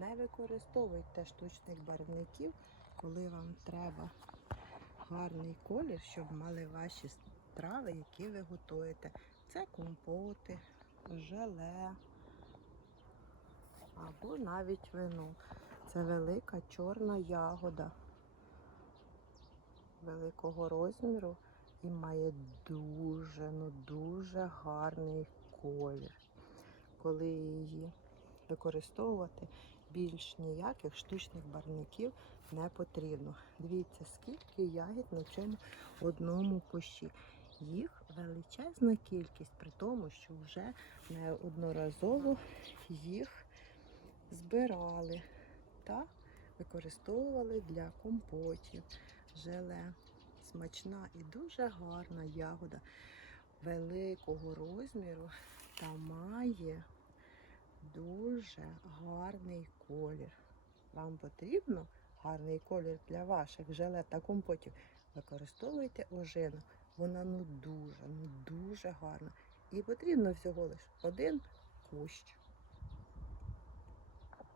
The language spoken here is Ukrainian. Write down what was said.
Не використовуйте штучних барвників, коли вам треба гарний колір, щоб мали ваші страви, які ви готуєте. Це компоти, желе або навіть вино. Це велика чорна ягода великого розміру і має дуже, ну дуже гарний колір. Коли її використовувати, більш ніяких штучних барвників не потрібно. Дивіться, скільки ягід на цьому одному кущі. Їх величезна кількість, при тому, що вже неодноразово їх збирали та використовували для компотів, желе. Смачна і дуже гарна ягода великого розміру та має дуже гарний колір. Вам потрібно гарний колір для ваших жилет та компотів. Використовуйте ожину. Вона ну дуже, ну дуже гарна. І потрібно всього лише один кущ.